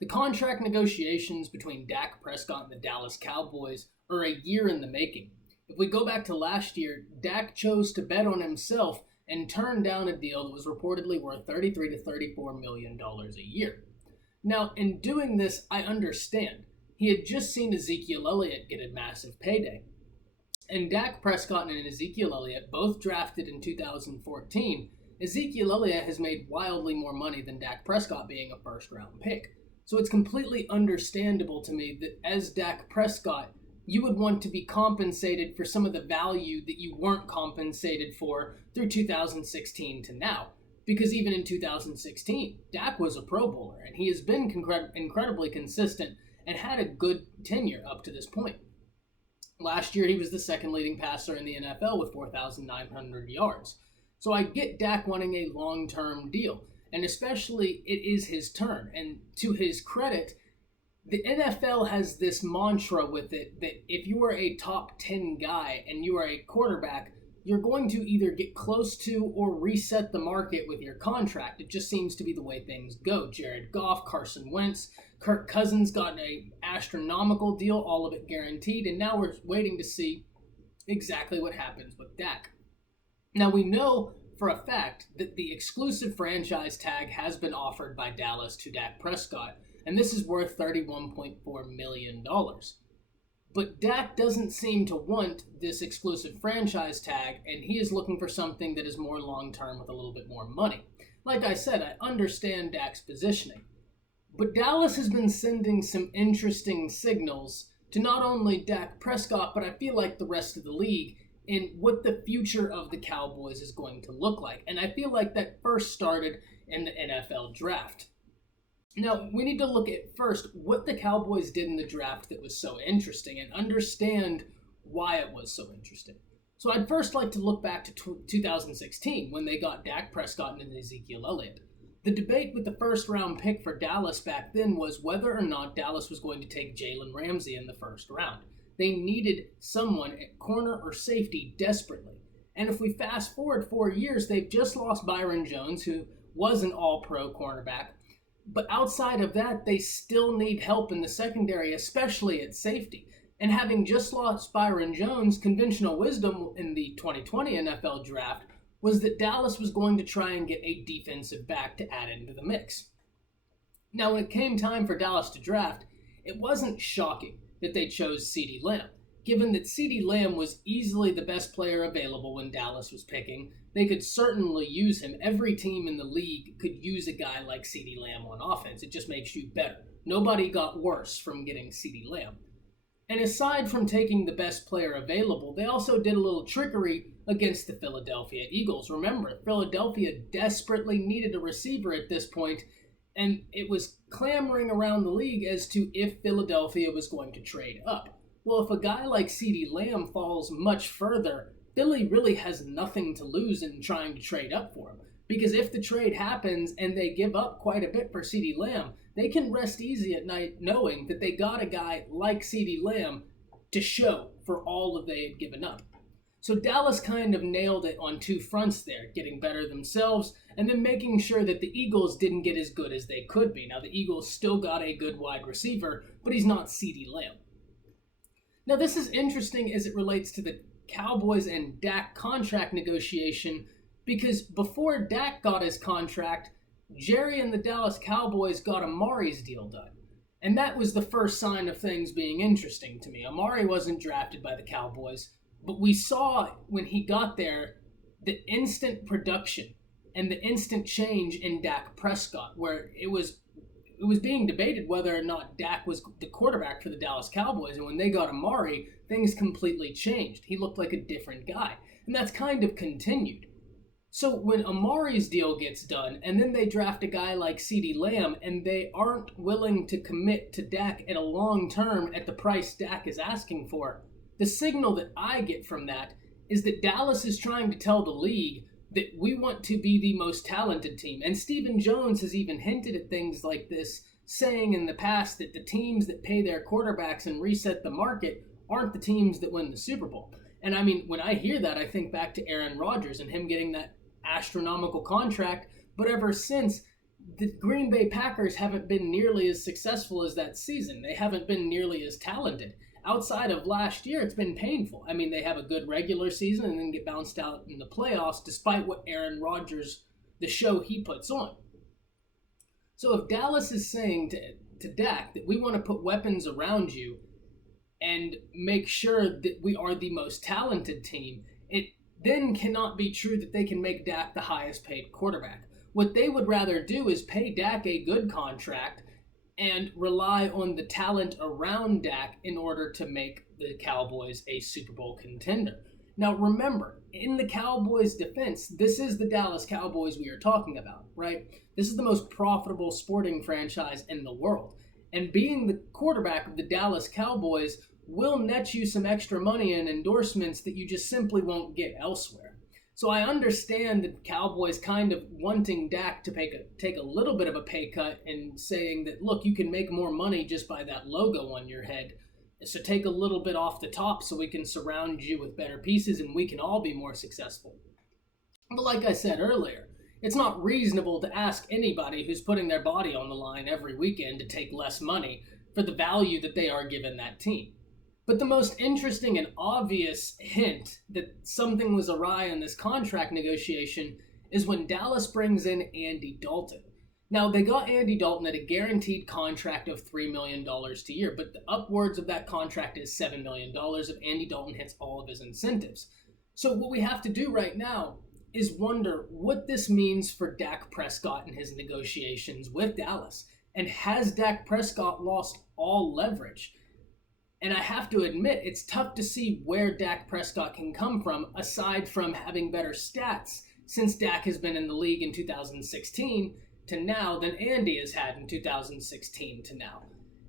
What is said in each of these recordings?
The contract negotiations between Dak Prescott and the Dallas Cowboys are a year in the making. If we go back to last year, Dak chose to bet on himself and turned down a deal that was reportedly worth $33 to $34 million a year. Now, in doing this, I understand. He had just seen Ezekiel Elliott get a massive payday. And Dak Prescott and Ezekiel Elliott, both drafted in 2014, Ezekiel Elliott has made wildly more money than Dak Prescott being a first round pick. So it's completely understandable to me that as Dak Prescott, you would want to be compensated for some of the value that you weren't compensated for through 2016 to now. Because even in 2016, Dak was a Pro Bowler, and he has been incredibly consistent and had a good tenure up to this point. Last year, he was the second leading passer in the NFL with 4,900 yards. So I get Dak wanting a long-term deal, and especially it is his turn. And to his credit, the NFL has this mantra with it that if you are a top 10 guy and you are a quarterback, you're going to either get close to or reset the market with your contract. It just seems to be the way things go. Jared Goff, Carson Wentz, Kirk Cousins got an astronomical deal, all of it guaranteed, and now we're waiting to see exactly what happens with Dak. Now we know for a fact that the exclusive franchise tag has been offered by Dallas to Dak Prescott, and this is worth $31.4 million. But Dak doesn't seem to want this exclusive franchise tag, and he is looking for something that is more long-term with a little bit more money. Like I said, I understand Dak's positioning. But Dallas has been sending some interesting signals to not only Dak Prescott, but I feel like the rest of the league in what the future of the Cowboys is going to look like. And I feel like that first started in the NFL draft. Now, we need to look at first what the Cowboys did in the draft that was so interesting and understand why it was so interesting. So I'd first like to look back to 2016 when they got Dak Prescott and Ezekiel Elliott. The debate with the first round pick for Dallas back then was whether or not Dallas was going to take Jalen Ramsey in the first round. They needed someone at corner or safety desperately. And if we fast forward 4 years, they've just lost Byron Jones, who was an all-pro cornerback. But outside of that, they still need help in the secondary, especially at safety. And having just lost Byron Jones, conventional wisdom in the 2020 NFL draft was that Dallas was going to try and get a defensive back to add into the mix. Now, when it came time for Dallas to draft, it wasn't shocking that they chose CeeDee Lamb. Given that CeeDee Lamb was easily the best player available when Dallas was picking, they could certainly use him. Every team in the league could use a guy like CeeDee Lamb on offense. It just makes you better. Nobody got worse from getting CeeDee Lamb. And aside from taking the best player available, they also did a little trickery against the Philadelphia Eagles. Remember, Philadelphia desperately needed a receiver at this point, and it was clamoring around the league as to if Philadelphia was going to trade up. Well, if a guy like CeeDee Lamb falls much further, Philly really has nothing to lose in trying to trade up for him. Because if the trade happens and they give up quite a bit for CeeDee Lamb, they can rest easy at night knowing that they got a guy like CeeDee Lamb to show for all that they had given up. So Dallas kind of nailed it on two fronts there, getting better themselves and then making sure that the Eagles didn't get as good as they could be. Now, the Eagles still got a good wide receiver, but he's not CeeDee Lamb. Now, this is interesting as it relates to the Cowboys and Dak contract negotiation because before Dak got his contract, Jerry and the Dallas Cowboys got Amari's deal done. And that was the first sign of things being interesting to me. Amari wasn't drafted by the Cowboys, but we saw when he got there the instant production and the instant change in Dak Prescott, where it was being debated whether or not Dak was the quarterback for the Dallas Cowboys. And when they got Amari, things completely changed. He looked like a different guy. And that's kind of continued. So when Amari's deal gets done, and then they draft a guy like CeeDee Lamb, and they aren't willing to commit to Dak at a long term at the price Dak is asking for, the signal that I get from that is that Dallas is trying to tell the league that we want to be the most talented team. And Stephen Jones has even hinted at things like this, saying in the past that the teams that pay their quarterbacks and reset the market aren't the teams that win the Super Bowl. And I mean, when I hear that, I think back to Aaron Rodgers and him getting that astronomical contract. But ever since, the Green Bay Packers haven't been nearly as successful as that season. They haven't been nearly as talented. Outside of last year, it's been painful. I mean, they have a good regular season and then get bounced out in the playoffs despite what Aaron Rodgers, the show he puts on. So if Dallas is saying to Dak that we want to put weapons around you and make sure that we are the most talented team, it then cannot be true that they can make Dak the highest paid quarterback. What they would rather do is pay Dak a good contract and rely on the talent around Dak in order to make the Cowboys a Super Bowl contender. Now remember, in the Cowboys' defense, this is the Dallas Cowboys we are talking about, right? This is the most profitable sporting franchise in the world. And being the quarterback of the Dallas Cowboys will net you some extra money and endorsements that you just simply won't get elsewhere. So I understand the Cowboys kind of wanting Dak to take a little bit of a pay cut and saying that, look, you can make more money just by that logo on your head. So take a little bit off the top so we can surround you with better pieces and we can all be more successful. But like I said earlier, it's not reasonable to ask anybody who's putting their body on the line every weekend to take less money for the value that they are given that team. But the most interesting and obvious hint that something was awry in this contract negotiation is when Dallas brings in Andy Dalton. Now, they got Andy Dalton at a guaranteed contract of $3 million a year, but the upwards of that contract is $7 million if Andy Dalton hits all of his incentives. So what we have to do right now is wonder what this means for Dak Prescott and his negotiations with Dallas. And has Dak Prescott lost all leverage? And I have to admit, it's tough to see where Dak Prescott can come from aside from having better stats since Dak has been in the league in 2016 to now than Andy has had in 2016 to now.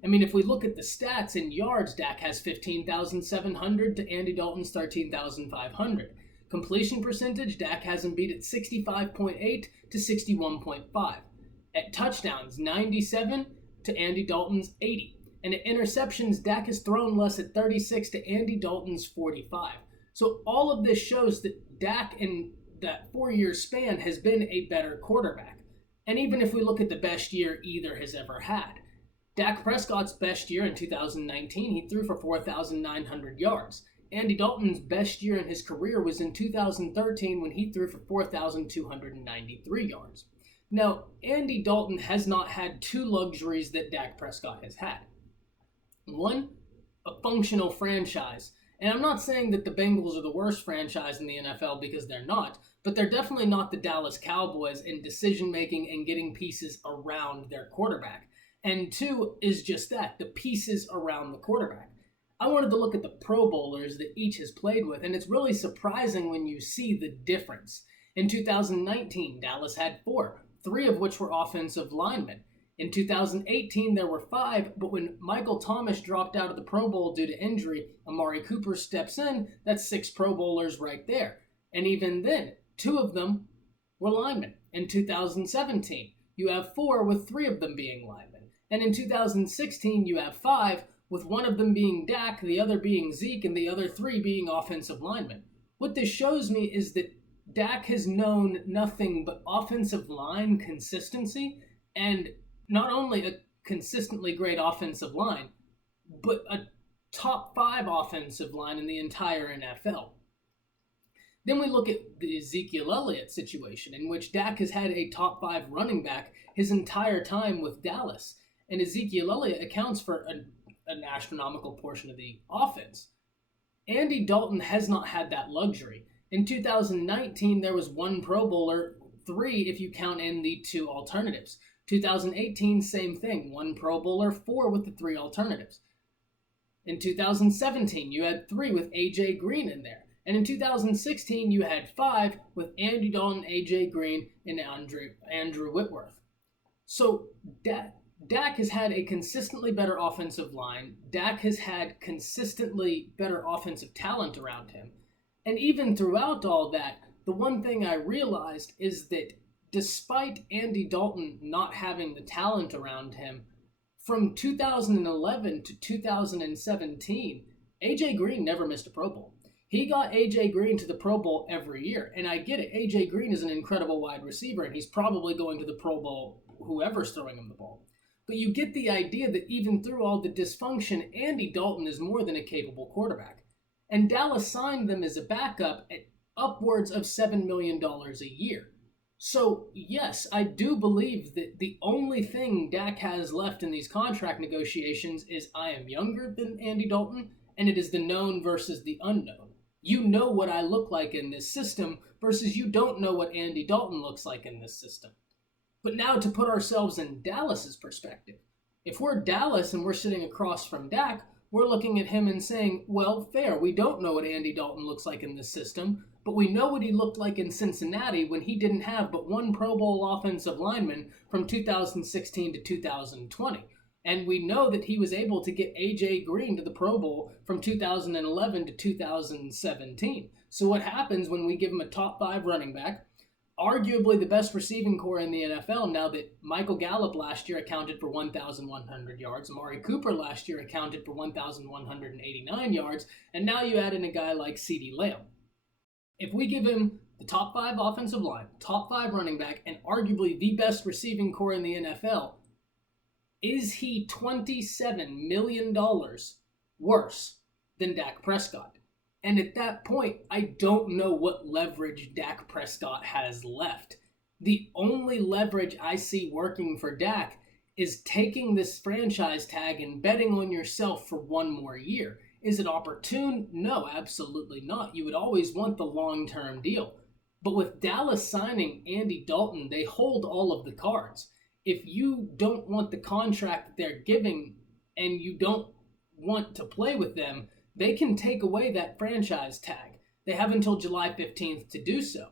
I mean, if we look at the stats in yards, Dak has 15,700 to Andy Dalton's 13,500. Completion percentage, Dak has him beat at 65.8 to 61.5. At touchdowns, 97 to Andy Dalton's 80. And at interceptions, Dak has thrown less at 36 to Andy Dalton's 45. So all of this shows that Dak in that 4-year span has been a better quarterback. And even if we look at the best year either has ever had, Dak Prescott's best year in 2019, he threw for 4,900 yards. Andy Dalton's best year in his career was in 2013 when he threw for 4,293 yards. Now, Andy Dalton has not had two luxuries that Dak Prescott has had. One, a functional franchise. And I'm not saying that the Bengals are the worst franchise in the NFL because they're not, but they're definitely not the Dallas Cowboys in decision-making and getting pieces around their quarterback. And two is just that, the pieces around the quarterback. I wanted to look at the Pro Bowlers that each has played with, and it's really surprising when you see the difference. In 2019, Dallas had 4, 3 of which were offensive linemen. In 2018, there were 5, but when Michael Thomas dropped out of the Pro Bowl due to injury, Amari Cooper steps in, that's 6 Pro Bowlers right there. And even then, 2 of them were linemen. In 2017, you have 4 with 3 of them being linemen. And in 2016, you have 5 with 1 of them being Dak, the other being Zeke, and the other 3 being offensive linemen. What this shows me is that Dak has known nothing but offensive line consistency, and not only a consistently great offensive line, but a top 5 offensive line in the entire NFL. Then we look at the Ezekiel Elliott situation, in which Dak has had a top 5 running back his entire time with Dallas, and Ezekiel Elliott accounts for an astronomical portion of the offense. Andy Dalton has not had that luxury. In 2019, there was 1 Pro Bowler, 3 if you count in the 2 alternatives. 2018, same thing, 1 Pro Bowler, 4 with the 3 alternatives. In 2017, you had 3 with A.J. Green in there. And in 2016, you had 5 with Andy Dalton, A.J. Green, and Andrew Whitworth. So Dak has had a consistently better offensive line. Dak has had consistently better offensive talent around him. And even throughout all that, the one thing I realized is that despite Andy Dalton not having the talent around him, from 2011 to 2017, A.J. Green never missed a Pro Bowl. He got A.J. Green to the Pro Bowl every year, and I get it. A.J. Green is an incredible wide receiver, and he's probably going to the Pro Bowl whoever's throwing him the ball. But you get the idea that even through all the dysfunction, Andy Dalton is more than a capable quarterback. And Dallas signed them as a backup at upwards of $7 million a year. So, yes, I do believe that the only thing Dak has left in these contract negotiations is I am younger than Andy Dalton, and it is the known versus the unknown. You know what I look like in this system versus you don't know what Andy Dalton looks like in this system. But now to put ourselves in Dallas's perspective, if we're Dallas and we're sitting across from Dak, we're looking at him and saying, well, fair, we don't know what Andy Dalton looks like in this system, but we know what he looked like in Cincinnati when he didn't have but one Pro Bowl offensive lineman from 2016 to 2020. And we know that he was able to get A.J. Green to the Pro Bowl from 2011 to 2017. So what happens when we give him a top 5 running back, arguably the best receiving core in the NFL now that Michael Gallup last year accounted for 1,100 yards, Amari Cooper last year accounted for 1,189 yards, and now you add in a guy like CeeDee Lamb. If we give him the top 5 offensive line, top 5 running back, and arguably the best receiving core in the NFL, is he $27 million worse than Dak Prescott? And at that point, I don't know what leverage Dak Prescott has left. The only leverage I see working for Dak is taking this franchise tag and betting on yourself for one more year. Is it opportune? No, absolutely not. You would always want the long-term deal. But with Dallas signing Andy Dalton, they hold all of the cards. If you don't want the contract that they're giving and you don't want to play with them, they can take away that franchise tag. They have until July 15th to do so.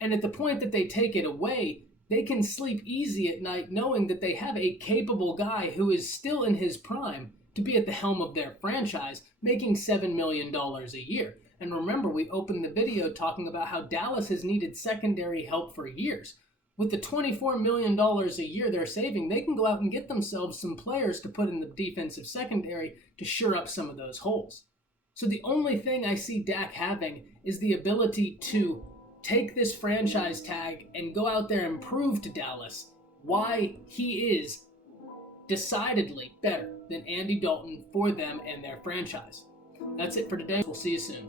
And at the point that they take it away, they can sleep easy at night knowing that they have a capable guy who is still in his prime to be at the helm of their franchise, making $7 million a year. And remember, we opened the video talking about how Dallas has needed secondary help for years. With the $24 million a year they're saving, they can go out and get themselves some players to put in the defensive secondary to shore up some of those holes. So the only thing I see Dak having is the ability to take this franchise tag and go out there and prove to Dallas why he is decidedly better than Andy Dalton for them and their franchise. That's it for today. We'll see you soon.